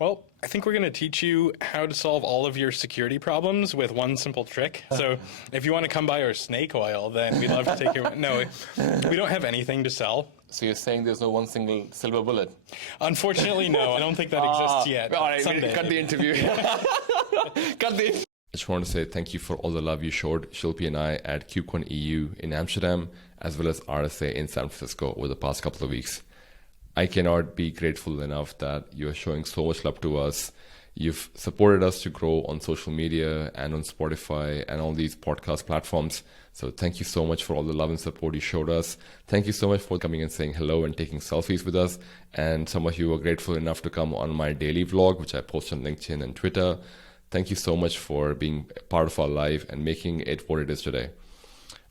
Well, I think we're going to teach you how to solve all of your security problems with one simple trick. So if you want to come buy our snake oil, then we'd love to take your... No, we don't have anything to sell. So you're saying there's no one single silver bullet? Unfortunately, no. I don't think that exists yet. All right, someday. cut the interview. Cut the... I just want to say thank you for all the love you showed Shilpi and I at Kubecon EU in Amsterdam, as well as RSA in San Francisco over the past couple of weeks. I cannot be grateful enough that you're showing so much love to us. You've supported us to grow on social media and on Spotify and all these podcast platforms. So thank you so much for all the love and support you showed us. Thank you so much for coming and saying hello and taking selfies with us. And some of you were grateful enough to come on my daily vlog, which I post on LinkedIn and Twitter. Thank you so much for being part of our life and making it what it is today.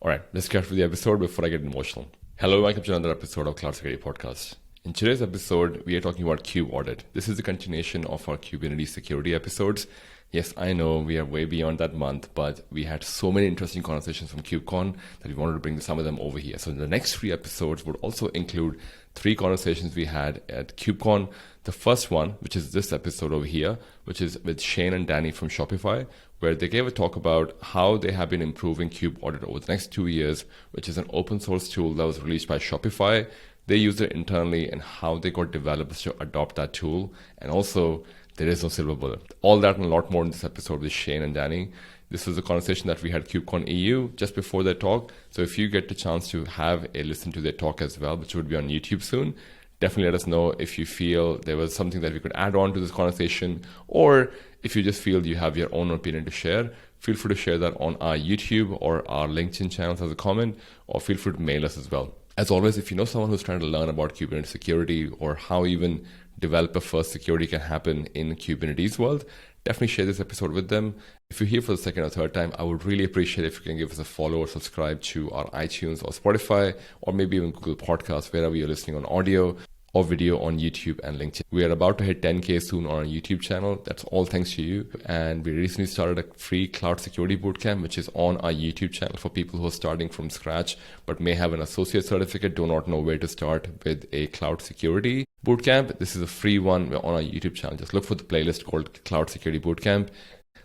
All right, let's get to the episode before I get emotional. Hello, welcome to another episode of Cloud Security Podcast. In today's episode, we are talking about kube-audit. This is the continuation of our Kubernetes security episodes. Yes, I know we are way beyond that month, but we had so many interesting conversations from KubeCon that we wanted to bring some of them over here. So the next 3 episodes would also include 3 conversations we had at KubeCon. The first one, which is this episode over here, which is with Shane and Dani from Shopify, where they gave a talk about how they have been improving kube-audit over the next 2 years, which is an open source tool that was released by Shopify. They use it internally and how they got developers to adopt that tool. And also, there is no silver bullet. All that and a lot more in this episode with Shane and Dani. This was a conversation that we had at Kubecon EU just before their talk. So if you get the chance to have a listen to their talk as well, which would be on YouTube soon, definitely let us know if you feel there was something that we could add on to this conversation, or if you just feel you have your own opinion to share. Feel free to share that on our YouTube or our LinkedIn channels as a comment, or feel free to mail us as well. As always, if you know someone who's trying to learn about Kubernetes security or how even developer-first security can happen in Kubernetes world, definitely share this episode with them. If you're here for the second or third time, I would really appreciate if you can give us a follow or subscribe to our iTunes or Spotify, or maybe even Google Podcasts, wherever you're listening on audio or video on YouTube and LinkedIn. We are about to hit 10K soon on our YouTube channel. That's all thanks to you. And we recently started a free cloud security bootcamp, which is on our YouTube channel for people who are starting from scratch, but may have an associate certificate, do not know where to start with a cloud security bootcamp. This is a free one on our YouTube channel. Just look for the playlist called Cloud Security Bootcamp.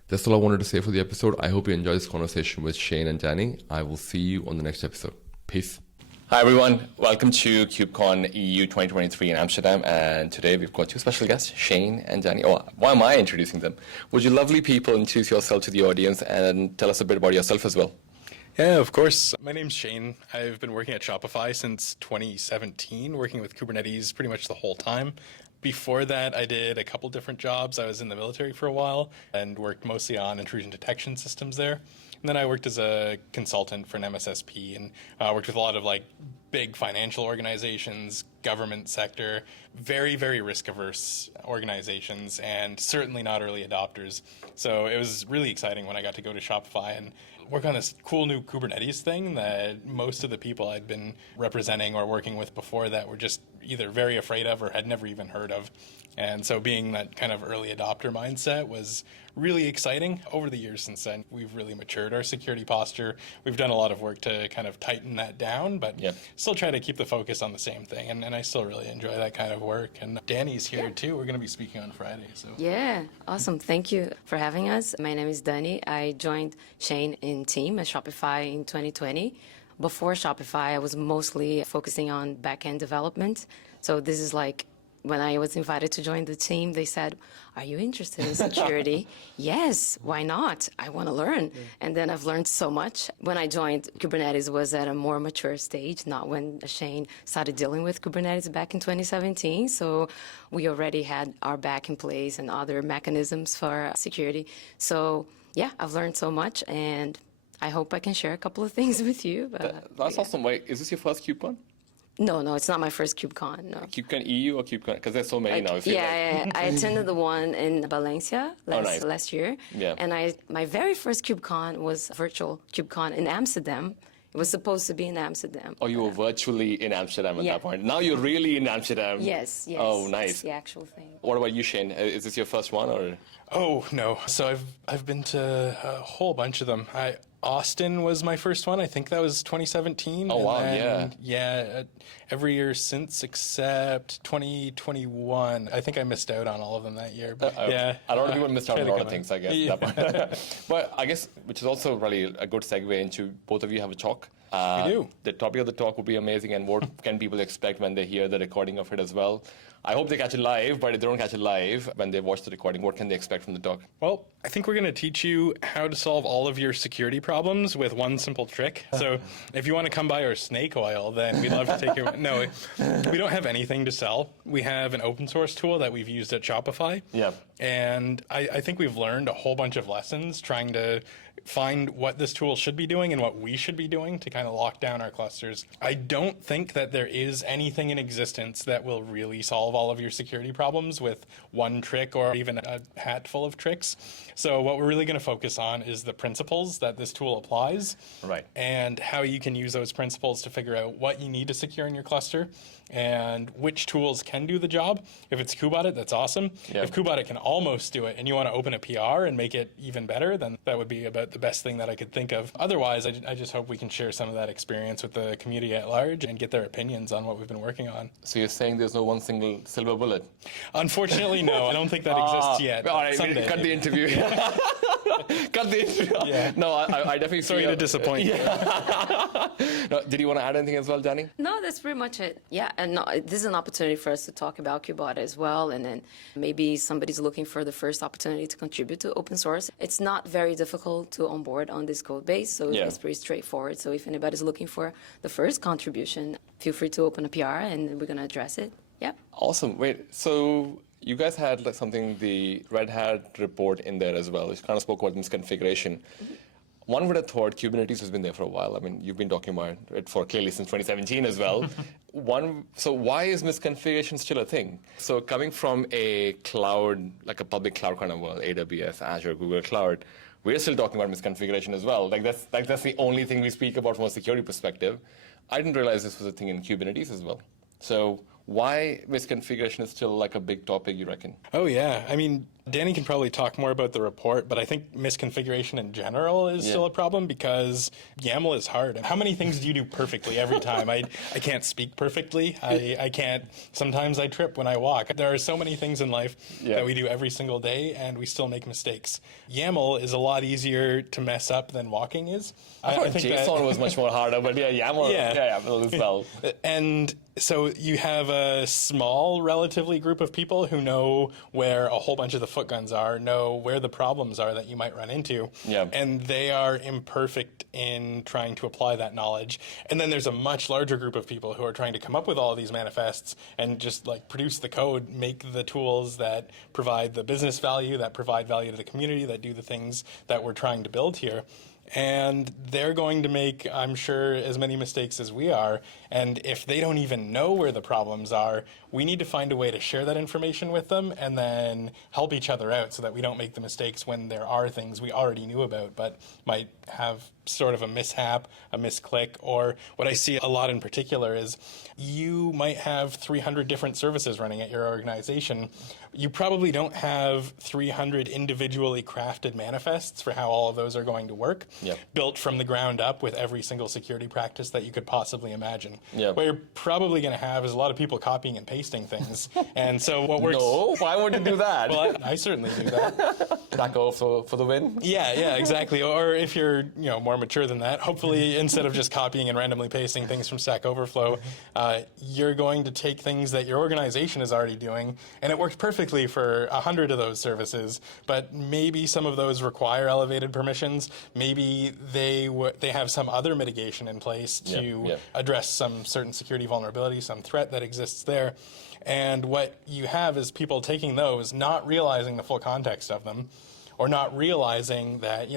That's all I wanted to say for the episode. I hope you enjoyed this conversation with Shane and Dani. I will see you on the next episode. Peace. Hi everyone, welcome to KubeCon EU 2023 in Amsterdam, and today we've got 2 special guests, Shane and Dani. Oh, why am I introducing them? Would you lovely people introduce yourself to the audience and tell us a bit about yourself as well? Yeah, of course. My name's Shane. I've been working at Shopify since 2017, working with Kubernetes pretty much the whole time. Before that, I did a couple different jobs. I was in the military for a while and worked mostly on intrusion detection systems there. And then I worked as a consultant for an MSSP and worked with a lot of like big financial organizations, government sector, very, very risk-averse organizations, and certainly not early adopters. So it was really exciting when I got to go to Shopify and work on this cool new Kubernetes thing that most of the people I'd been representing or working with before that were just either very afraid of or had never even heard of. And so being that kind of early adopter mindset was really exciting. Over the years since then, we've really matured our security posture. We've done a lot of work to kind of tighten that down, but still try to keep the focus on the same thing. And I still really enjoy that kind of work. And Dani's here too. We're going to be speaking on Friday. So yeah, awesome. Thank you for having us. My name is Dani. I joined Shane in team at Shopify in 2020. Before Shopify, I was mostly focusing on back-end development. So this is like when I was invited to join the team, they said, "Are you interested in security?" Yes, why not? I want to learn. Yeah. And then I've learned so much. When I joined, Kubernetes was at a more mature stage, not when Shane started dealing with Kubernetes back in 2017. So we already had our back in place and other mechanisms for security. So yeah, I've learned so much, and I hope I can share a couple of things with you. That's awesome. Wait, is this your first KubeCon? No, it's not my first KubeCon, no. KubeCon EU or KubeCon? Because there's so many now. Yeah. I attended the one in Valencia last year. Yeah. And my very first KubeCon was virtual KubeCon in Amsterdam. It was supposed to be in Amsterdam. Oh, you were virtually in Amsterdam at that point. Now you're really in Amsterdam. Yes. Oh, nice. That's the actual thing. What about you, Shane? Is this your first one or? Oh, no. So I've been to a whole bunch of them. Austin was my first one. I think that was 2017. Oh, wow, Every year since except 2021. I think I missed out on all of them that year. But I don't know if people missed out on a lot of things, I guess. Yeah. But I guess, which is also really a good segue into both of you have a talk. We do. The topic of the talk will be amazing, and what can people expect when they hear the recording of it as well? I hope they catch it live, but if they don't catch it live, when they watch the recording, what can they expect from the talk? Well, I think we're going to teach you how to solve all of your security problems with one simple trick. So if you want to come buy our snake oil, then we'd love to take your... No, we don't have anything to sell. We have an open source tool that we've used at Shopify. Yeah. And I think we've learned a whole bunch of lessons trying to find what this tool should be doing and what we should be doing to kind of lock down our clusters. I don't think that there is anything in existence that will really solve all of your security problems with one trick or even a hat full of tricks. So what we're really going to focus on is the principles that this tool applies, right, and how you can use those principles to figure out what you need to secure in your cluster and which tools can do the job. If it's kubeaudit, that's awesome. Yep. If kubeaudit can almost do it and you want to open a PR and make it even better, then that would be about the best thing that I could think of. Otherwise, I just hope we can share some of that experience with the community at large and get their opinions on what we've been working on. So you're saying there's no one single silver bullet? Unfortunately, no. I don't think that exists yet. All right, someday, cut the interview. Cut the interview. Yeah. No, I definitely... Sorry to disappoint you. No, did you want to add anything as well, Dani? No, that's pretty much it. Yeah, and no, this is an opportunity for us to talk about kubeaudit as well, and then maybe somebody's looking for the first opportunity to contribute to open source. It's not very difficult to onboard on this code base, so it's pretty straightforward. So if anybody's looking for the first contribution, feel free to open a PR, and we're going to address it. Yeah. Awesome. Wait, so you guys had like something, the Red Hat report in there as well, which kind of spoke about misconfiguration. Mm-hmm. One would have thought Kubernetes has been there for a while. I mean, you've been talking about it for clearly since 2017 as well. So why is misconfiguration still a thing? So coming from a cloud, like a public cloud kind of world, AWS, Azure, Google Cloud, we're still talking about misconfiguration as well. That's the only thing we speak about from a security perspective. I didn't realize this was a thing in Kubernetes as well. So why misconfiguration is still like a big topic, you reckon? Oh, yeah. I mean, Dani can probably talk more about the report, but I think misconfiguration in general is still a problem because YAML is hard. How many things do you do perfectly every time? I can't speak perfectly. I can't. Sometimes I trip when I walk. There are so many things in life that we do every single day, and we still make mistakes. YAML is a lot easier to mess up than walking is. I think JSON was much more harder, but YAML, YAML as well. And so you have a small, relatively group of people who know where a whole bunch of the footguns are, know where the problems are that you might run into, and they are imperfect in trying to apply that knowledge. And then there's a much larger group of people who are trying to come up with all of these manifests and just like produce the code, make the tools that provide the business value, that provide value to the community, that do the things that we're trying to build here. And they're going to make, I'm sure, as many mistakes as we are. And if they don't even know where the problems are, we need to find a way to share that information with them and then help each other out so that we don't make the mistakes when there are things we already knew about but might have sort of a mishap, a misclick, or what I see a lot in particular is you might have 300 different services running at your organization. You probably don't have 300 individually crafted manifests for how all of those are going to work, built from the ground up with every single security practice that you could possibly imagine. What you're probably going to have is a lot of people copying and pasting things. And so what works... No, why would you do that? Well, I certainly do that. Stack Overflow for the win? Yeah, exactly. Or if you're more mature than that, hopefully instead of just copying and randomly pasting things from Stack Overflow, you're going to take things that your organization is already doing, and it works perfectly for 100 of those services, but maybe some of those require elevated permissions. Maybe they have some other mitigation in place to address some certain security vulnerability, some threat that exists there. And what you have is people taking those, not realizing the full context of them, or not realizing that,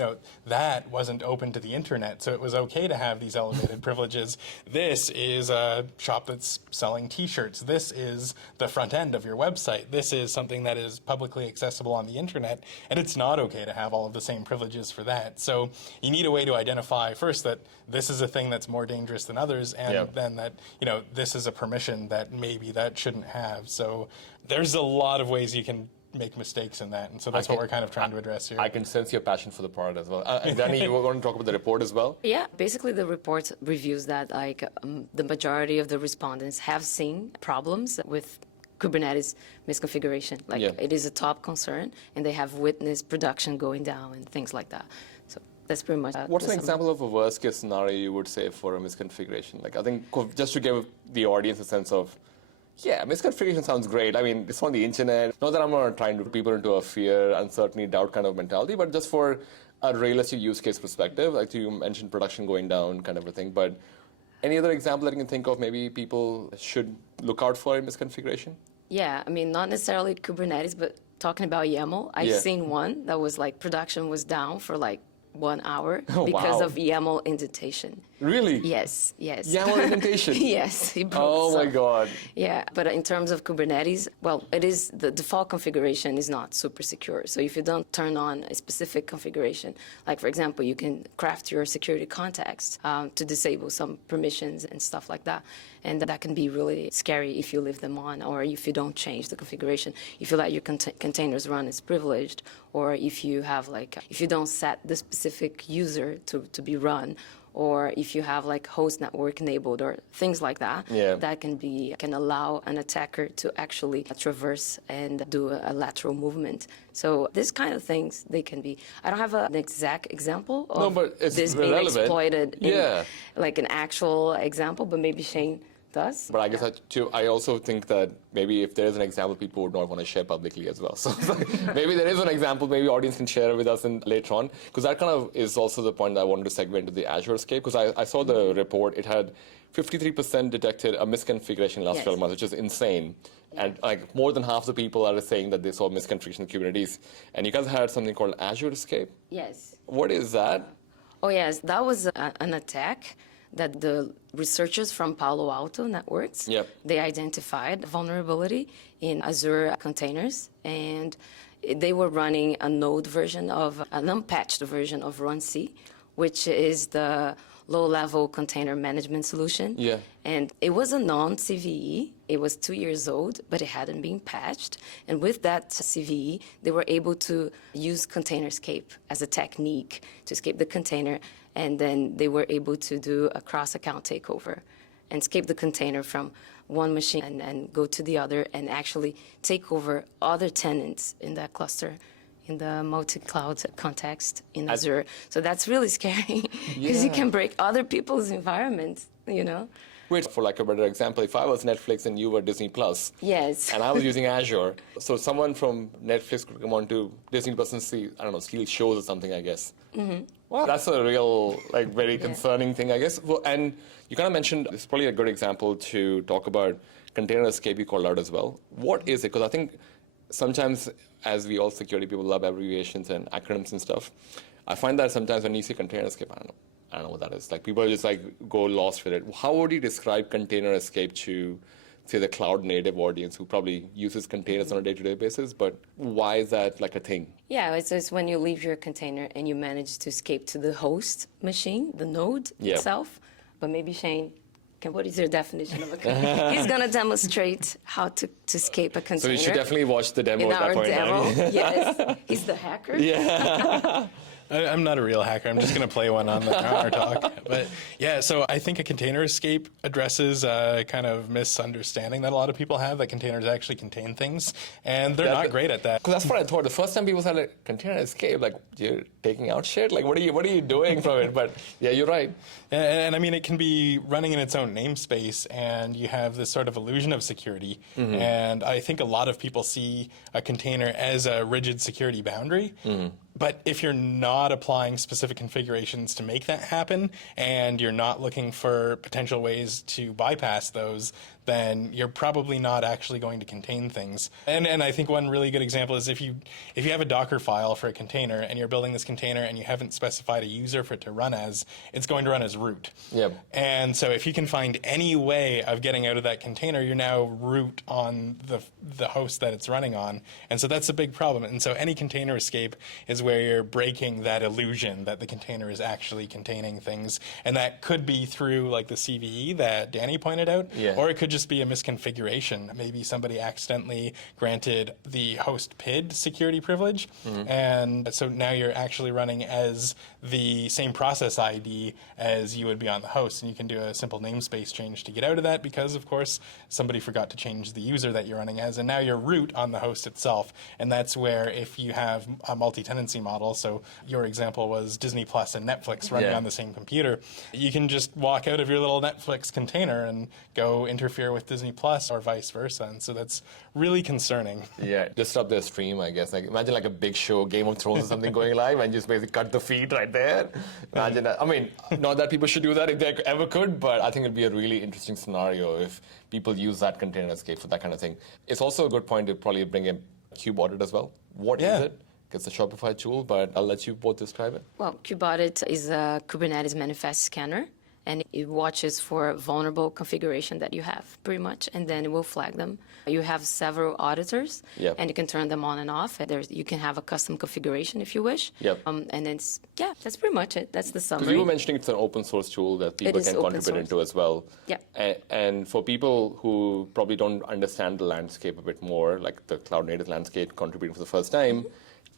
that wasn't open to the internet, so it was okay to have these elevated privileges. This is a shop that's selling T-shirts. This is the front end of your website. This is something that is publicly accessible on the internet, and it's not okay to have all of the same privileges for that. So you need a way to identify, first, that this is a thing that's more dangerous than others, and then that, this is a permission that maybe that shouldn't have. So there's a lot of ways you can make mistakes in that. And so that's what we're kind of trying to address here. I can sense your passion for the product as well. Dani, you were going to talk about the report as well? Yeah, basically the report reviews that the majority of the respondents have seen problems with Kubernetes misconfiguration. It is a top concern, and they have witnessed production going down and things like that. So that's pretty much. What's an example of a worst case scenario you would say for a misconfiguration? I think just to give the audience a sense of, yeah, misconfiguration sounds great. I mean, it's on the internet. Not that I'm not trying to put people into a fear, uncertainty, doubt kind of mentality, but just for a realistic use case perspective, like you mentioned production going down kind of a thing. But any other example that you can think of maybe people should look out for in misconfiguration? Yeah, I mean, not necessarily Kubernetes, but talking about YAML, I've seen one that was production was down for 1 hour because of YAML indentation. Really? Yes. YAML indentation? Yes. Oh my God. Yeah, but in terms of Kubernetes, well, it is the default configuration is not super secure. So if you don't turn on a specific configuration, like for example, you can craft your security context to disable some permissions and stuff like that. And that can be really scary if you leave them on or if you don't change the configuration. If you let your containers run as privileged, or if you have if you don't set the specific user to be run, or if you have host network enabled or things like that, that can allow an attacker to actually traverse and do a lateral movement. So these kind of things, they can be. I don't have an exact example of this being exploited in an actual example, but maybe Shane does. But I guess I also think that maybe if there is an example, people would not want to share publicly as well. So maybe there is an example, maybe audience can share with us later on. Because that kind of is also the point that I wanted to segue into the Azure escape. Because I saw the report, it had 53% detected a misconfiguration last 12 months, which is insane. And more than half the people are saying that they saw misconfiguration in Kubernetes. And you guys had something called Azure escape? Yes. What is that? Oh, yes. That was an attack that the researchers from Palo Alto Networks, they identified vulnerability in Azure containers, and they were running an unpatched version of RunC, which is the low-level container management solution. Yeah. And it was a non-CVE. It was 2 years old, but it hadn't been patched. And with that CVE, they were able to use container escape as a technique to escape the container. And then they were able to do a cross-account takeover and escape the container from one machine and go to the other and actually take over other tenants in that cluster in the multi-cloud context in Azure. So that's really scary because you can break other people's environments, Wait, for a better example, if I was Netflix and you were Disney Plus, yes, and I was using Azure, so someone from Netflix could come on to Disney Plus and see, I don't know, steal shows or something, I guess. Mm-hmm. Well, that's a real, very concerning thing, I guess. Well, and you kind of mentioned, it's probably a good example to talk about container escape you called out as well. What is it? Because I think sometimes, as we all security people love abbreviations and acronyms and stuff, I find that sometimes when you say container escape, I don't know what that is. People just go lost with it. How would you describe container escape to, say, the cloud native audience who probably uses containers on a day-to-day basis? But why is that a thing? Yeah, it's when you leave your container and you manage to escape to the host machine, the node itself. But maybe Shane, what is your definition of a container? He's going to demonstrate how to escape a container. So you should definitely watch the demo at that point. Yes, he's the hacker. Yeah. I'm not a real hacker. I'm just going to play one on our talk. But yeah, so I think a container escape addresses a kind of misunderstanding that a lot of people have that containers actually contain things, and they're not great at that. Because that's what I thought. The first time people said container escape, you're taking out shit. What are you doing from it? But yeah, you're right. And I mean, it can be running in its own namespace, and you have this sort of illusion of security. Mm-hmm. And I think a lot of people see a container as a rigid security boundary. Mm-hmm. But if you're not applying specific configurations to make that happen, and you're not looking for potential ways to bypass those, then you're probably not actually going to contain things. And I think one really good example is if you have a Docker file for a container and you're building this container and you haven't specified a user for it to run as, it's going to run as root. Yep. And so if you can find any way of getting out of that container, you're now root on the host that it's running on. And so that's a big problem. And so any container escape is where you're breaking that illusion that the container is actually containing things. And that could be through like the CVE that Dani pointed out, or it could just be a misconfiguration. Maybe somebody accidentally granted the host PID security privilege. And so now you're actually running as the same process ID as you would be on the host. And you can do a simple namespace change to get out of that because, of course, somebody forgot to change the user that you're running as. And now you're root on the host itself. And that's where if you have a multi-tenancy model, so your example was Disney Plus and Netflix running on the same computer, you can just walk out of your little Netflix container and go interfere with Disney Plus or vice versa. And so that's really concerning. Yeah, disrupt their stream, I guess. Like imagine like a big show, Game of Thrones or something going live and just basically cut the feed right there. Imagine that. I mean, not that people should do that if they ever could, but I think it'd be a really interesting scenario if people use that container escape for that kind of thing. It's also a good point to probably bring in kube-audit as well. What is it? It's a Shopify tool, but I'll let you both describe it. Well, kube-audit is a Kubernetes manifest scanner, and it watches for vulnerable configuration that you have, pretty much, and then it will flag them. You have several auditors, and you can turn them on and off. You can have a custom configuration if you wish. And then, that's pretty much it. That's the summary. You were mentioning it's an open source tool that people can contribute into as well. And for people who probably don't understand the landscape a bit more, like the cloud native landscape, contributing for the first time,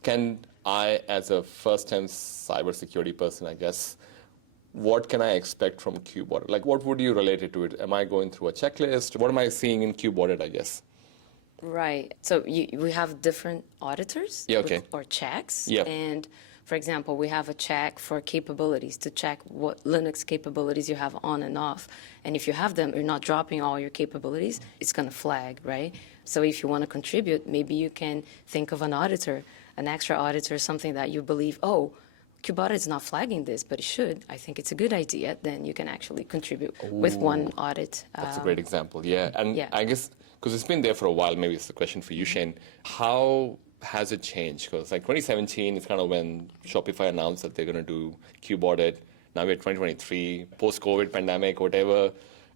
can I, as a first-time cybersecurity person, I guess, what can I expect from kube-audit? Like, what would you relate it to it? Am I going through a checklist? What am I seeing in kube-audit, I guess? Right. So we have different auditors or checks. And, for example, we have a check for capabilities to check what Linux capabilities you have on and off. And if you have them, you're not dropping all your capabilities, it's going to flag, right? So if you want to contribute, maybe you can think of an auditor, an extra auditor, something that you believe, kube-audit is not flagging this, but it should. I think it's a good idea. Then you can actually contribute with one audit. That's a great example, And I guess, because it's been there for a while, maybe it's a question for you, Shane. How has it changed? Because like 2017 is kind of when Shopify announced that they're going to do kube-audit. Now we're 2023, post-COVID pandemic, whatever.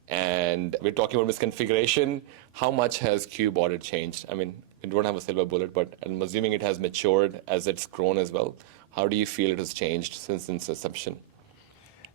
And we're talking about misconfiguration. How much has kube-audit changed? I mean, we don't have a silver bullet, but I'm assuming it has matured as it's grown as well. How do you feel it has changed since its inception?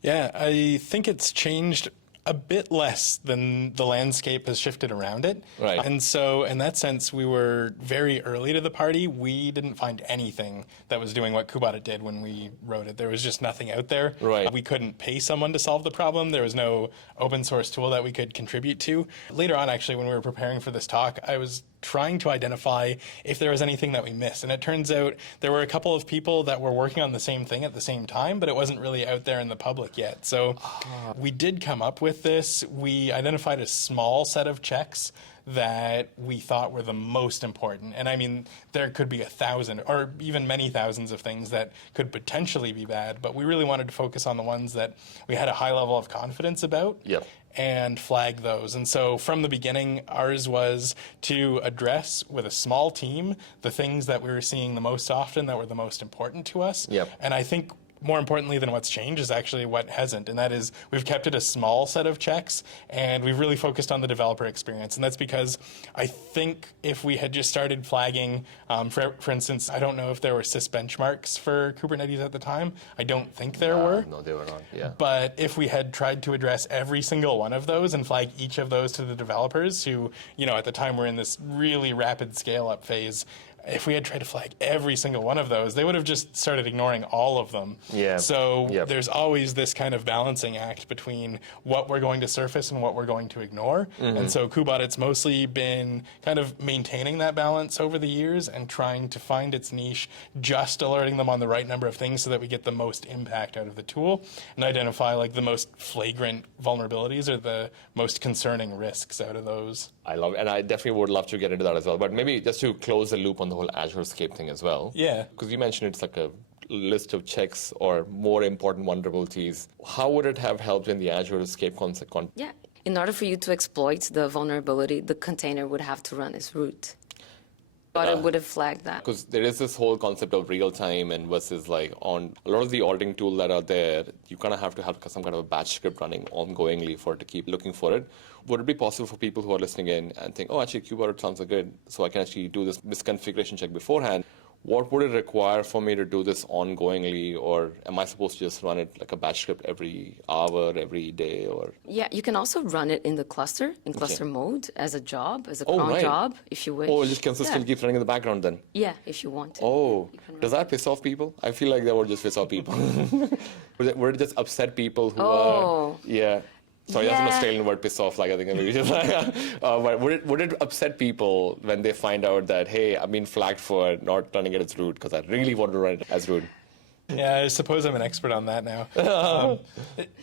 Yeah, I think it's changed a bit less than the landscape has shifted around it. Right. And so in that sense, we were very early to the party. We didn't find anything that was doing what kubeaudit did when we wrote it. There was just nothing out there. Right. We couldn't pay someone to solve the problem. There was no open source tool that we could contribute to. Later on, actually, when we were preparing for this talk, I was trying to identify if there was anything that we missed. And it turns out there were a couple of people that were working on the same thing at the same time, but it wasn't really out there in the public yet. So we did come up with this. We identified a small set of checks that we thought were the most important. And I mean, there could be 1,000 or even many thousands of things that could potentially be bad, but we really wanted to focus on the ones that we had a high level of confidence about. And flag those. And so from the beginning, ours was to address with a small team the things that we were seeing the most often that were the most important to us. And I think more importantly than what's changed is actually what hasn't, and that is we've kept it a small set of checks, and we've really focused on the developer experience. And that's because I think if we had just started flagging, for instance, I don't know if there were sys benchmarks for Kubernetes at the time. I don't think there were. No, they were not, But if we had tried to address every single one of those and flag each of those to the developers who, at the time were in this really rapid scale-up phase, if we had tried to flag every single one of those, they would have just started ignoring all of them. So there's always this kind of balancing act between what we're going to surface and what we're going to ignore. And so kubeaudit's mostly been kind of maintaining that balance over the years and trying to find its niche, just alerting them on the right number of things so that we get the most impact out of the tool and identify like the most flagrant vulnerabilities or the most concerning risks out of those. I love it, and I definitely would love to get into that as well. But maybe just to close the loop on the whole Azure escape thing as well. Because you mentioned it's like a list of checks or more important vulnerabilities. How would it have helped in the Azure escape concept? In order for you to exploit the vulnerability, the container would have to run as root. But it would have flagged that. Because there is this whole concept of real time and versus like on a lot of the auditing tools that are there, you kind of have to have some kind of a batch script running ongoingly for it to keep looking for it. Would it be possible for people who are listening in and think, oh, actually, kube-audit sounds good, so I can actually do this misconfiguration check beforehand? what would it require for me to do this ongoingly, or am I supposed to just run it like a batch script every hour, every day, or? Yeah, you can also run it in the cluster, in cluster mode, as a job, as a cron right. job, if you wish. Oh, it just consistently keeps running in the background then? Yeah, if you want to. Oh, You can run does that piss off people? I feel like that would just piss off people. Would it just upset people who are... Yeah. Sorry, that's an Yeah. Australian word, piss off, like I think maybe just but would it upset people when they find out that, hey, I've been flagged for not running it as root because I really want to run it as root? Yeah, I suppose I'm an expert on that now.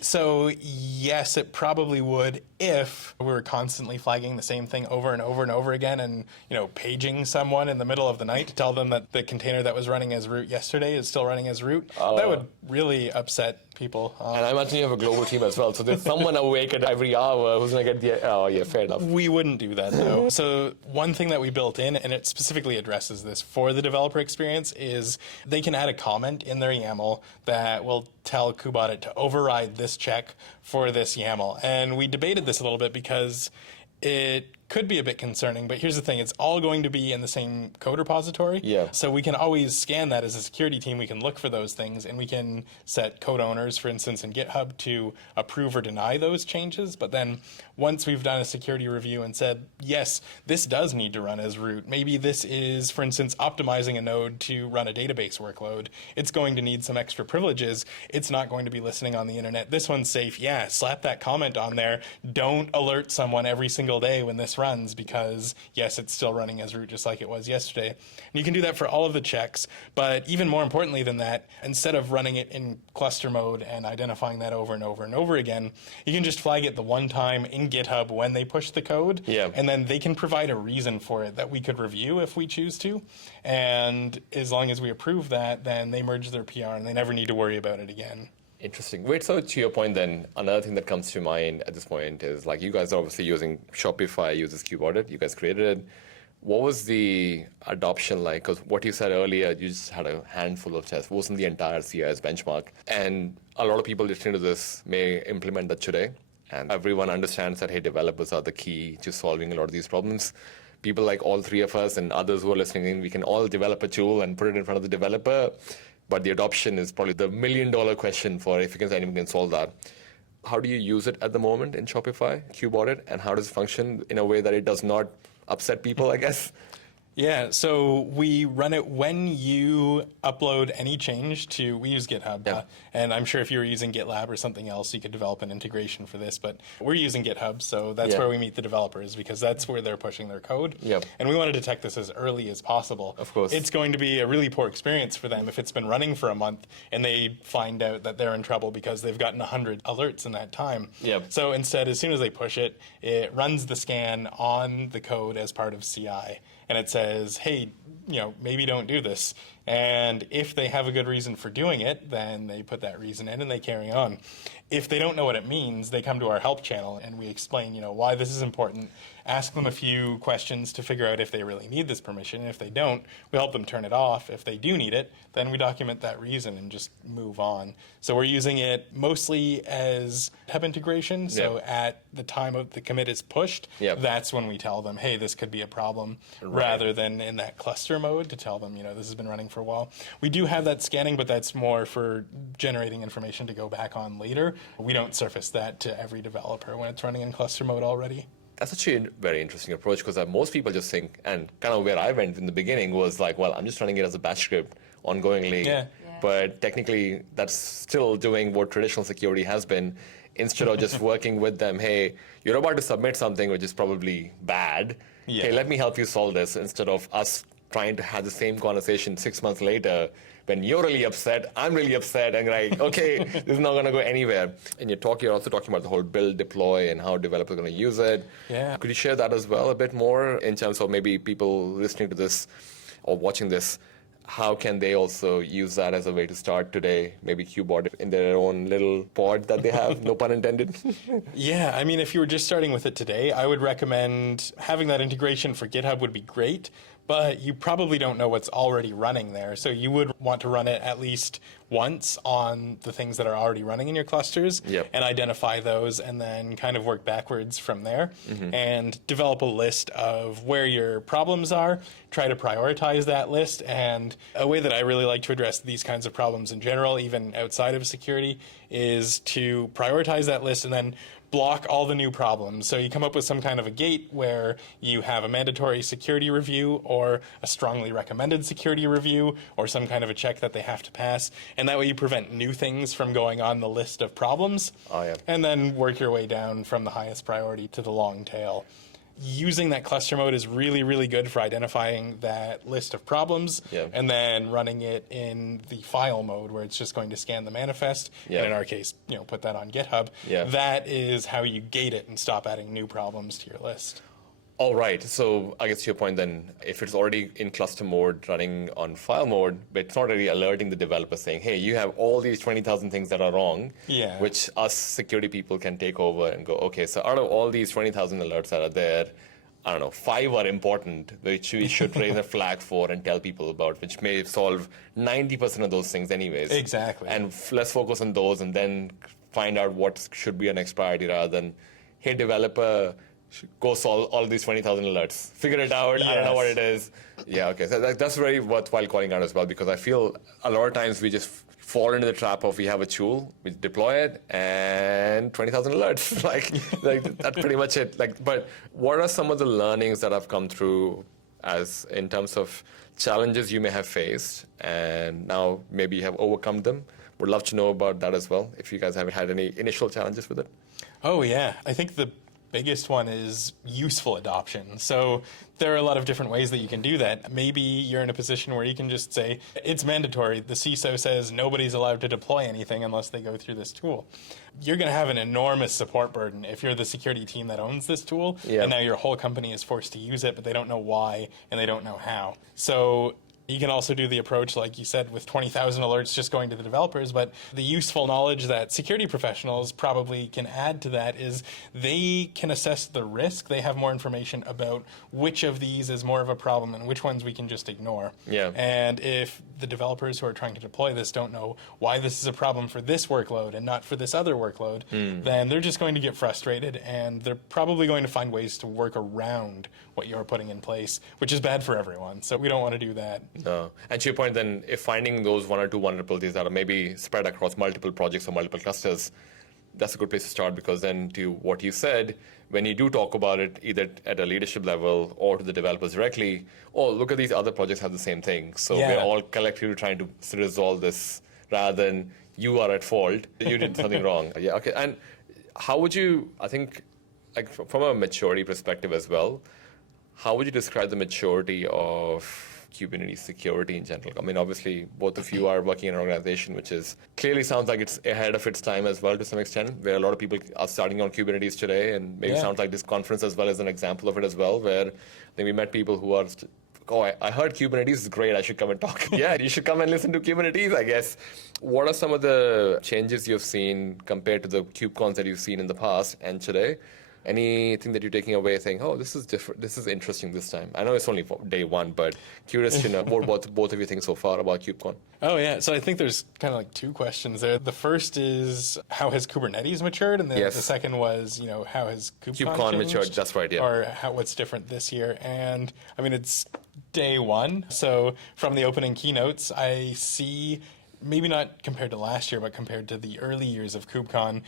So yes, it probably would if we were constantly flagging the same thing over and over and over again, and paging someone in the middle of the night to tell them that the container that was running as root yesterday is still running as root. That would really upset people. And I imagine you have a global team as well, so there's someone awake at every hour who's going to get the... Oh, yeah, fair enough. We wouldn't do that, though. So one thing that we built in, and it specifically addresses this for the developer experience, is they can add a comment in their YAML that will tell kubeaudit to override this check for this YAML. And we debated this a little bit because it could be a bit concerning, but here's the thing, it's all going to be in the same code repository. Yeah. So we can always scan that as a security team. We can look for those things, and we can set code owners, for instance, in GitHub to approve or deny those changes. But then once we've done a security review and said, yes, this does need to run as root, maybe this is, for instance, optimizing a node to run a database workload, it's going to need some extra privileges. It's not going to be listening on the internet. This one's safe. Yeah, slap that comment on there. Don't alert someone every single day when this runs, because yes, it's still running as root just like it was yesterday. And you can do that for all of the checks, but even more importantly than that, instead of running it in cluster mode and identifying that over and over and over again, you can just flag it the one time in GitHub when they push the code, and then they can provide a reason for it that we could review if we choose to. And as long as we approve that, then they merge their PR and they never need to worry about it again. Interesting. Wait, so to your point then, another thing that comes to mind at this point is, like, you guys are obviously using Shopify uses kubeaudit. You guys created it. What was the adoption like? Because what you said earlier, you just had a handful of tests. It wasn't the entire CIS benchmark. And a lot of people listening to this may implement that today. And everyone understands that, hey, developers are the key to solving a lot of these problems. People like all three of us and others who are listening in, we can all develop a tool and put it in front of the developer. But the adoption is probably the million-dollar question for if anyone can solve that. How do you use it at the moment in Shopify, kubeaudit, and how does it function in a way that it does not upset people, I guess? Yeah, so we run it when you upload any change to, we use GitHub, and I'm sure if you were using GitLab or something else, you could develop an integration for this, but we're using GitHub, so that's where we meet the developers, because that's where they're pushing their code. And we want to detect this as early as possible. Of course. It's going to be a really poor experience for them if it's been running for a month and they find out that they're in trouble because they've gotten 100 alerts in that time. So instead, as soon as they push it, it runs the scan on the code as part of CI. And it says, hey, maybe don't do this. And if they have a good reason for doing it, then they put that reason in and they carry on. If they don't know what it means, they come to our help channel and we explain, why this is important, ask them a few questions to figure out if they really need this permission. And if they don't, we help them turn it off. If they do need it, then we document that reason and just move on. So we're using it mostly as hub integration. So at the time of the commit is pushed, that's when we tell them, hey, this could be a problem, rather than in that cluster mode to tell them, this has been running for a while. We do have that scanning, but that's more for generating information to go back on later. We don't surface that to every developer when it's running in cluster mode already. That's actually a very interesting approach, because most people just think, and kind of where I went in the beginning was like, well, I'm just running it as a batch script ongoingly. But technically, that's still doing what traditional security has been. Instead of just working with them, hey, you're about to submit something which is probably bad. Hey, let me help you solve this, instead of us trying to have the same conversation 6 months later when you're really upset, I'm really upset, and like, okay, this is not going to go anywhere. In your talk, you're also talking about the whole build, deploy, and how developers are going to use it. Could you share that as well a bit more in terms of maybe people listening to this or watching this, how can they also use that as a way to start today, maybe kubeaudit in their own little pod that they have, no pun intended? I mean, if you were just starting with it today, I would recommend having that integration for GitHub would be great. but you probably don't know what's already running there. So you would want to run it at least once on the things that are already running in your clusters and identify those and then kind of work backwards from there and develop a list of where your problems are, try to prioritize that list. And a way that I really like to address these kinds of problems in general, even outside of security, is to prioritize that list and then block all the new problems. So you come up with some kind of a gate where you have a mandatory security review or a strongly recommended security review or some kind of a check that they have to pass. And that way you prevent new things from going on the list of problems. And then work your way down from the highest priority to the long tail. Using that cluster mode is really, really good for identifying that list of problems and then running it in the file mode where it's just going to scan the manifest. And in our case, put that on GitHub. That is how you gate it and stop adding new problems to your list. All right. So I guess to your point then, if it's already in cluster mode running on file mode, but it's not really alerting the developer saying, hey, you have all these 20,000 things that are wrong, which us security people can take over and go, okay, so out of all these 20,000 alerts that are there, I don't know, 5 are important, which we should raise a flag for and tell people about, which may solve 90% of those things anyways. Exactly. And let's focus on those and then find out what should be an next priority rather than, hey, developer, go solve all these 20,000 alerts. Figure it out. I don't know what it is. Yeah, okay. So that's very worthwhile calling out as well, because I feel a lot of times we just fall into the trap of we have a tool, we deploy it, and 20,000 alerts. like that's pretty much it. But what are some of the learnings that have come through as in terms of challenges you may have faced, and now maybe you have overcome them? Would love to know about that as well, if you guys haven't had any initial challenges with it. Oh, yeah. I think the biggest one is useful adoption. So there are a lot of different ways that you can do that. Maybe you're in a position where you can just say, it's mandatory. The CISO says nobody's allowed to deploy anything unless they go through this tool. You're going to have an enormous support burden if you're the security team that owns this tool, and now your whole company is forced to use it, but they don't know why and they don't know how. So you can also do the approach, like you said, with 20,000 alerts just going to the developers, but the useful knowledge that security professionals probably can add to that is they can assess the risk. They have more information about which of these is more of a problem and which ones we can just ignore. And if the developers who are trying to deploy this don't know why this is a problem for this workload and not for this other workload, then they're just going to get frustrated, and they're probably going to find ways to work around what you're putting in place, which is bad for everyone. So we don't want to do that. No. And to your point then, if finding those 1 or 2 vulnerabilities that are maybe spread across multiple projects or multiple clusters, that's a good place to start, because then to what you said, when you do talk about it, either at a leadership level or to the developers directly, oh, look at these other projects have the same thing. So we're all collectively trying to resolve this rather than you are at fault, you did something wrong. Yeah, okay. And how would you, I think, like from a maturity perspective as well, how would you describe the maturity of Kubernetes security in general? I mean, obviously, both of you are working in an organization which is clearly sounds like it's ahead of its time as well to some extent, where a lot of people are starting on Kubernetes today, and maybe sounds like this conference as well is an example of it as well, where I think we met people who are, I heard Kubernetes is great, I should come and talk. Yeah, you should come and listen to Kubernetes, I guess. What are some of the changes you've seen compared to the KubeCons that you've seen in the past and today? Anything that you're taking away saying, oh, this is different, this is interesting this time? I know it's only day 1, but curious to know what both of you think so far about KubeCon. Oh, yeah. So I think there's kind of like 2 questions there. The first is, how has Kubernetes matured? And then the second was, how has KubeCon matured? That's right, yeah. Or what's different this year? And I mean, it's day 1. So from the opening keynotes, I see, maybe not compared to last year, but compared to the early years of KubeCon,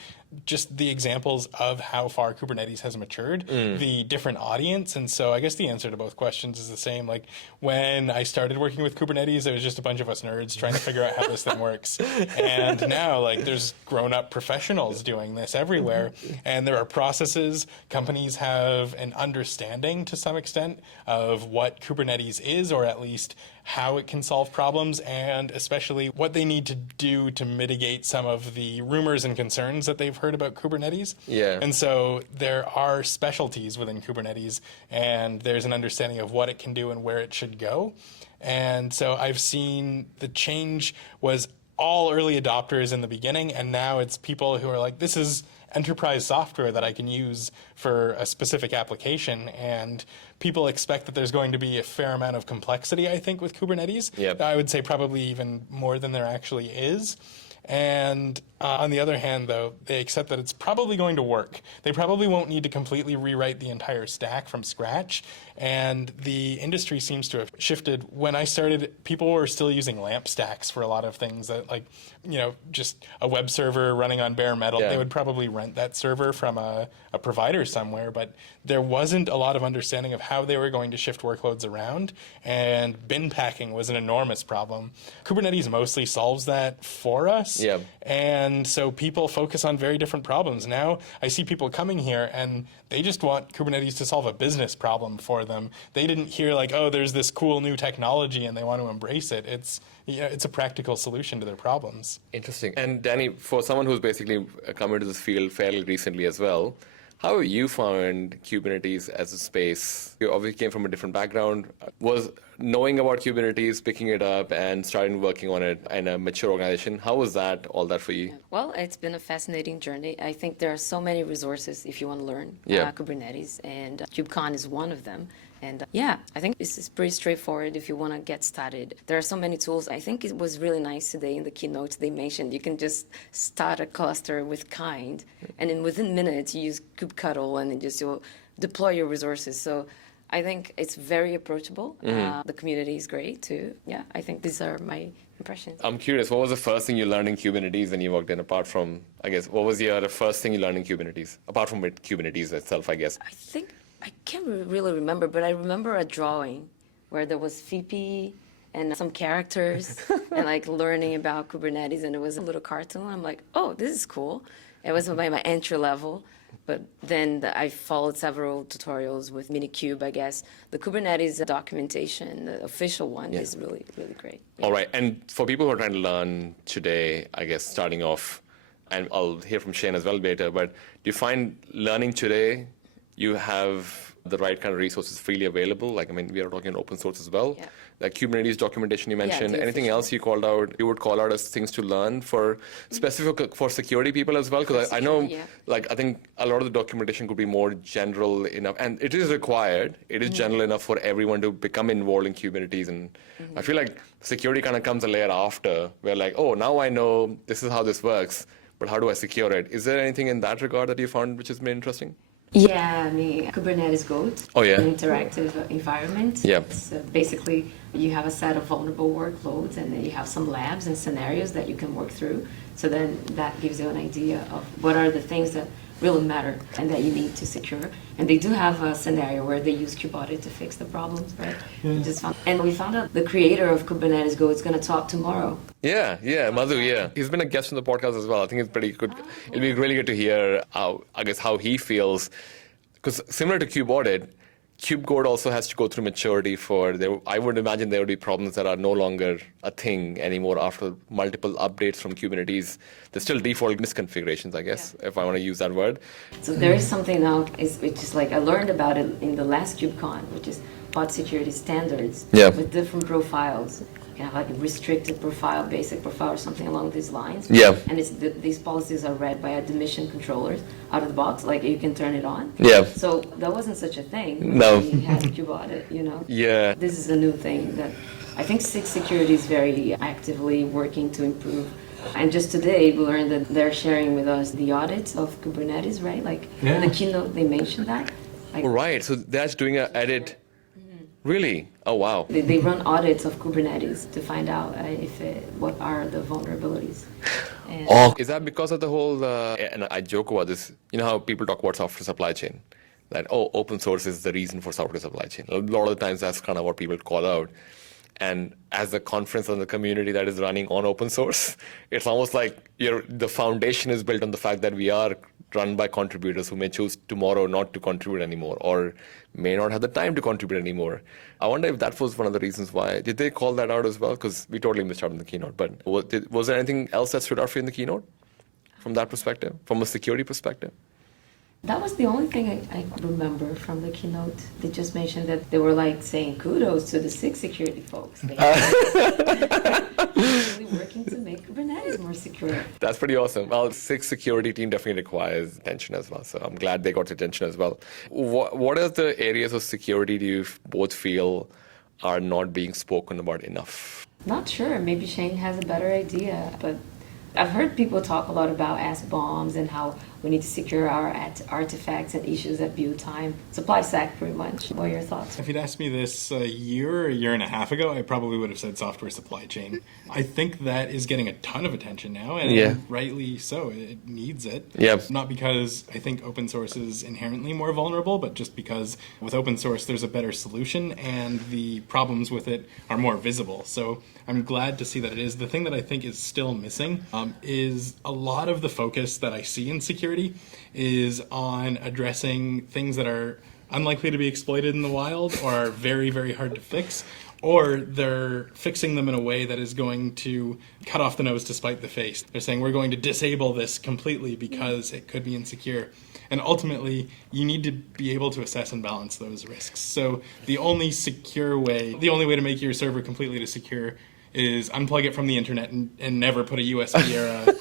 just the examples of how far Kubernetes has matured, the different audience. And so I guess the answer to both questions is the same. Like when I started working with Kubernetes, it was just a bunch of us nerds trying to figure out how this thing works. And now there's grown-up professionals doing this everywhere. And there are processes. Companies have an understanding to some extent of what Kubernetes is, or at least how it can solve problems, and especially what they need to do to mitigate some of the rumors and concerns that they've heard about Kubernetes. And so there are specialties within Kubernetes, and there's an understanding of what it can do and where it should go. And so I've seen the change was all early adopters in the beginning, and now it's people who are like, this is enterprise software that I can use for a specific application, and people expect that there's going to be a fair amount of complexity, I think, with Kubernetes. Yep. I would say probably even more than there actually is. And on the other hand, though, they accept that it's probably going to work. They probably won't need to completely rewrite the entire stack from scratch. And the industry seems to have shifted. When I started, people were still using LAMP stacks for a lot of things that, like, you know, just a web server running on bare metal. Yeah. They would probably rent that server from a provider somewhere, but there wasn't a lot of understanding of how they were going to shift workloads around, and bin packing was an enormous problem. Kubernetes mostly solves that for us. Yeah. And so people focus on very different problems. Now I see people coming here and they just want Kubernetes to solve a business problem for them. They didn't hear like, oh, there's this cool new technology and they want to embrace it. It's, you know, it's a practical solution to their problems. Interesting. And Dani, for someone who's basically come into this field fairly recently as well, how have you found Kubernetes as a space? You obviously came from a different background. Was knowing about Kubernetes, picking it up, and starting working on it in a mature organization, how was that, all that for you? Well, it's been a fascinating journey. I think there are so many resources if you want to learn Kubernetes, and Kubecon is one of them. And yeah, I think this is pretty straightforward if you want to get started. There are so many tools. I think it was really nice today in the keynote they mentioned you can just start a cluster with kind, and then within minutes you use kubectl and then just you'll deploy your resources. So I think it's very approachable. The community is great too. Yeah, I think these are my impressions. I'm curious, what was the first thing you learned in Kubernetes when you worked in, apart from, I guess, what was the first thing you learned in Kubernetes, apart from Kubernetes itself, I guess? I think, I can't really remember, but I remember a drawing where there was VP and some characters and like learning about Kubernetes, and it was a little cartoon. I'm like, oh, this is cool. It was my entry level. But then I followed several tutorials with Minikube, I guess. The Kubernetes documentation, the official one, is really, really great. All right. And for people who are trying to learn today, I guess, starting off, and I'll hear from Shane as well later, but do you find learning today, you have the right kind of resources freely available? Like, I mean, we are talking open source as well. Yeah. Like Kubernetes documentation you mentioned. the Anything official. else you called out, you would call out as things to learn for specific for security people as well? Because I know, like, I think a lot of the documentation could be more general enough, and it is required. It is general enough for everyone to become involved in Kubernetes. And I feel like security kind of comes a layer after, where like, oh, now I know this is how this works, but how do I secure it? Is there anything in that regard that you found which has been interesting? Yeah, I mean, Kubernetes Goat, Oh, yeah. an interactive environment. Yeah. So basically, you have a set of vulnerable workloads, and then you have some labs and scenarios that you can work through. So then that gives you an idea of what are the things that really matter and that you need to secure. And they do have a scenario where they use kube-audit to fix the problems, right? And we found out the creator of Kubernetes Go is going to talk tomorrow. Yeah, Madhu, yeah. He's been a guest on the podcast as well. I think it's pretty good. It'll be really good to hear how he feels. Because similar to kube-audit, KubeCode also has to go through maturity I would imagine there would be problems that are no longer a thing anymore after multiple updates from Kubernetes. There's still default misconfigurations, I guess, if I want to use that word. So there is something now, which is like I learned about it in the last KubeCon, which is pod security standards with different profiles. You have like a restricted profile, basic profile, or something along these lines. Yeah. And these policies are read by admission controllers out of the box, like you can turn it on. Yeah. So that wasn't such a thing. No. We had kube-audit, you know. Yeah. This is a new thing that I think SIG Security is very actively working to improve. And just today, we learned that they're sharing with us the audits of Kubernetes, right? Like in the keynote, they mentioned that. Like, Right, so that's doing an edit. Really? Oh, wow. They run audits of Kubernetes to find out what are the vulnerabilities. And Is that because of the whole, and I joke about this, you know how people talk about software supply chain? That, open source is the reason for software supply chain. A lot of the times that's kind of what people call out. And as a conference and the community that is running on open source, it's almost like the foundation is built on the fact that we are run by contributors who may choose tomorrow not to contribute anymore or may not have the time to contribute anymore. I wonder if that was one of the reasons why. Did they call that out as well? Because we totally missed out on the keynote. But was there anything else that stood out for you in the keynote from that perspective, from a security perspective? that was the only thing I remember from the keynote. They just mentioned that they were like saying kudos to the SIG security folks. They are really working to make Kubernetes Correct. That's pretty awesome. Well, six security team definitely requires attention as well. So I'm glad they got attention as well. What are the areas of security do you both feel are not being spoken about enough? Not sure. Maybe Shane has a better idea, but I've heard people talk a lot about SBOMs and how we need to secure our artifacts and issues at build time. Supply stack, pretty much. What are your thoughts? If you'd asked me this a year and a half ago, I probably would have said software supply chain. I think that is getting a ton of attention now, and rightly so. It needs it. Yep. Not because I think open source is inherently more vulnerable, but just because with open source there's a better solution and the problems with it are more visible. So I'm glad to see that it is. The thing that I think is still missing is a lot of the focus that I see in security is on addressing things that are unlikely to be exploited in the wild or are very, very hard to fix, or they're fixing them in a way that is going to cut off the nose to spite the face. They're saying we're going to disable this completely because it could be insecure. And ultimately, you need to be able to assess and balance those risks. So the only way to make your server completely secure is unplug it from the internet and never put a USB or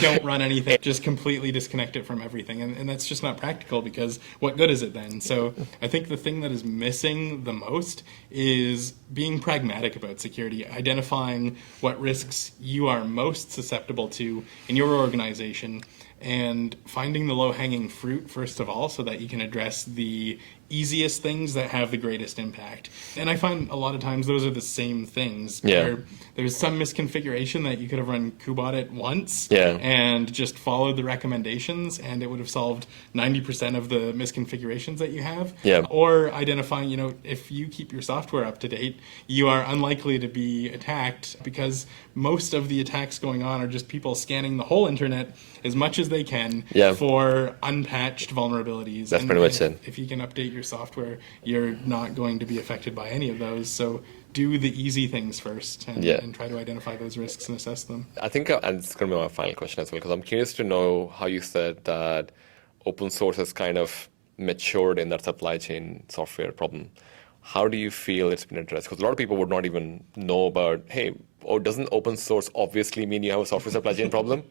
don't run anything. Just completely disconnect it from everything. And that's just not practical because what good is it then? So I think the thing that is missing the most is being pragmatic about security, identifying what risks you are most susceptible to in your organization, and finding the low-hanging fruit, first of all, so that you can address the easiest things that have the greatest impact. And I find a lot of times those are the same things. Yeah. There's some misconfiguration that you could have run kube-audit once and just followed the recommendations, and it would have solved 90% of the misconfigurations that you have. Yeah. Or identifying, if you keep your software up to date, you are unlikely to be attacked because most of the attacks going on are just people scanning the whole internet as much as they can for unpatched vulnerabilities. That's pretty much it. If you can update your software, you're not going to be affected by any of those. So do the easy things first and try to identify those risks and assess them. I think, and it's going to be my final question as well, because I'm curious to know how you said that open source has kind of matured in that supply chain software problem. How do you feel it's been addressed? Because a lot of people would not even know about, hey, doesn't open source obviously mean you have a software supply chain problem?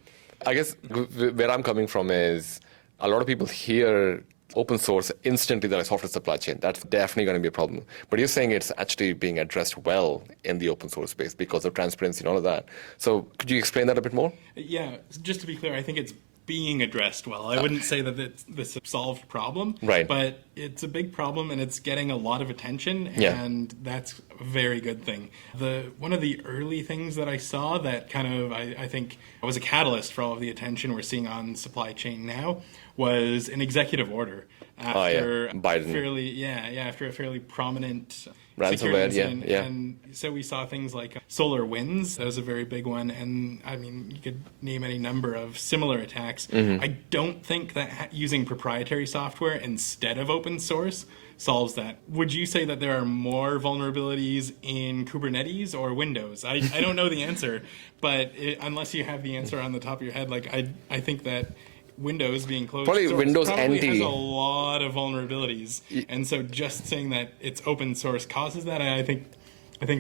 I guess where I'm coming from is a lot of people hear open source instantly they're like software supply chain. That's definitely going to be a problem. But you're saying it's actually being addressed well in the open source space because of transparency and all of that. So could you explain that a bit more? Yeah, just to be clear, I think it's being addressed well. I wouldn't say that it's this solved problem, right? But it's a big problem and it's getting a lot of attention, and that's a very good thing. One of the early things that I saw that kind of I think was a catalyst for all of the attention we're seeing on supply chain now was an executive order after Biden. after a fairly prominent ransomware incident. And so we saw things like SolarWinds. That was a very big one. And I mean, you could name any number of similar attacks. I don't think that using proprietary software instead of open source solves that. Would you say that there are more vulnerabilities in Kubernetes or Windows? I don't know the answer, but unless you have the answer on the top of your head, I think that Windows being closed probably Windows NT has a lot of vulnerabilities, and so just saying that it's open source causes that, I think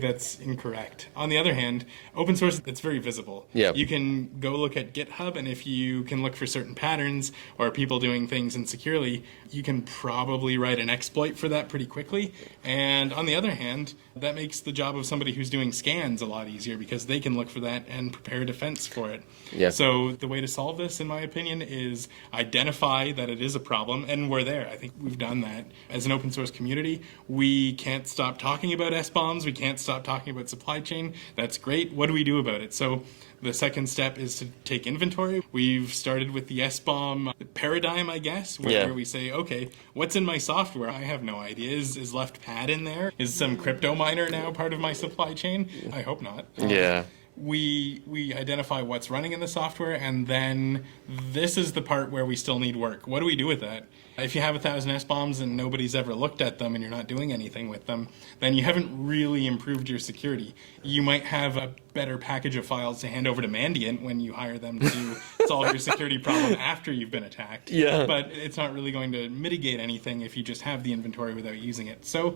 that's incorrect. On the other hand, open source, it's very visible. Yeah. You can go look at GitHub, and if you can look for certain patterns or people doing things insecurely, you can probably write an exploit for that pretty quickly. And on the other hand, that makes the job of somebody who's doing scans a lot easier because they can look for that and prepare a defense for it. Yeah. So the way to solve this, in my opinion, is identify that it is a problem, and we're there. I think we've done that. As an open source community, we can't stop talking about SBOMs. We can't stop talking about supply chain. That's great. What do we do about it? So the second step is to take inventory. We've started with the SBOM paradigm, I guess, where we say, okay, what's in my software? I have no idea. Is left pad in there? Is some crypto miner now part of my supply chain? I hope not. We identify what's running in the software, and then this is the part where we still need work. What do we do with that? If you have 1,000 SBOMs and nobody's ever looked at them and you're not doing anything with them, then you haven't really improved your security. You might have a better package of files to hand over to Mandiant when you hire them to solve your security problem after you've been attacked. Yeah. But it's not really going to mitigate anything if you just have the inventory without using it. So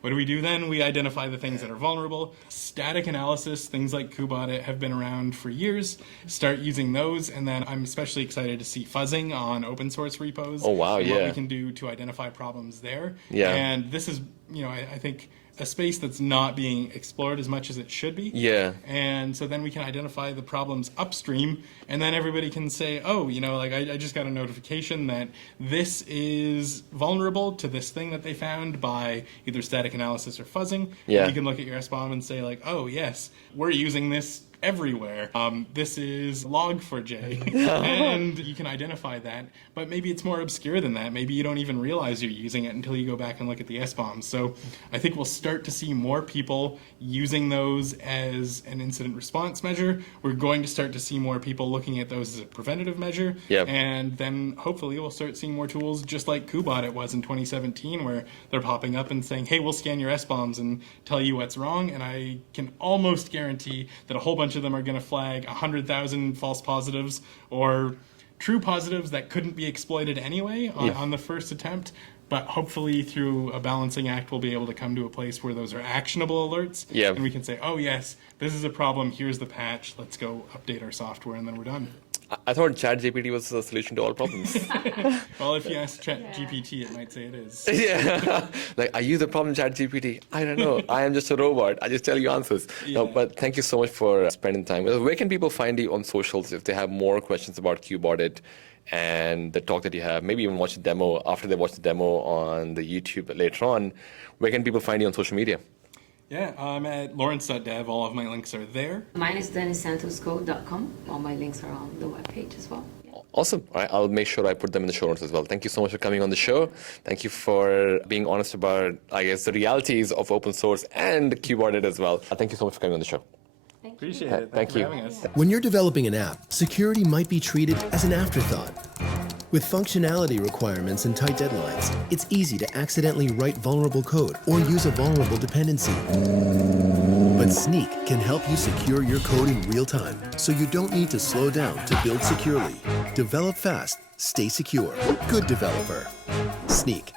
What do we do then? We identify the things that are vulnerable. Static analysis, things like kubeaudit have been around for years. Start using those, and then I'm especially excited to see fuzzing on open source repos. Oh, wow, and yeah. what we can do to identify problems there. Yeah. And this is, I think a space that's not being explored as much as it should be. Yeah. And so then we can identify the problems upstream, and then everybody can say, oh, I just got a notification that this is vulnerable to this thing that they found by either static analysis or fuzzing. Yeah. And you can look at your SBOM and say, like, oh, yes, we're using this everywhere. This is log4j, and you can identify that, but maybe it's more obscure than that. Maybe you don't even realize you're using it until you go back and look at the SBOM. So I think we'll start to see more people using those as an incident response measure. We're going to start to see more people looking at those as a preventative measure. Yep. And then hopefully we'll start seeing more tools just like kubeaudit was in 2017, where they're popping up and saying, hey, we'll scan your SBOMs and tell you what's wrong. And I can almost guarantee that a whole bunch of them are going to flag 100,000 false positives or true positives that couldn't be exploited anyway on the first attempt. But hopefully through a balancing act, we'll be able to come to a place where those are actionable alerts. Yeah. And we can say, oh, yes, this is a problem. Here's the patch. Let's go update our software, and then we're done. I thought ChatGPT was the solution to all problems. Well, if you ask ChatGPT, it might say it is. Yeah. Like, are you the problem, ChatGPT? I don't know. I am just a robot. I just tell you answers. Yeah. No, but thank you so much for spending time with us. Where can people find you on socials if they have more questions about kubeaudit and the talk that you have? Maybe even watch the demo after they watch the demo on the YouTube later on. Where can people find you on social media? Yeah, I'm at lawrence.dev. All of my links are there. Mine is danisantoscode.com. All my links are on the webpage as well. Awesome. All right, I'll make sure I put them in the show notes as well. Thank you so much for coming on the show. Thank you for being honest about, the realities of open source and kubeaudit as well. Thank you so much for coming on the show. Appreciate it. Thank you. For having us. When you're developing an app, security might be treated as an afterthought. With functionality requirements and tight deadlines, it's easy to accidentally write vulnerable code or use a vulnerable dependency. But Sneak can help you secure your code in real time, so you don't need to slow down to build securely. Develop fast, stay secure. Good developer. Sneak.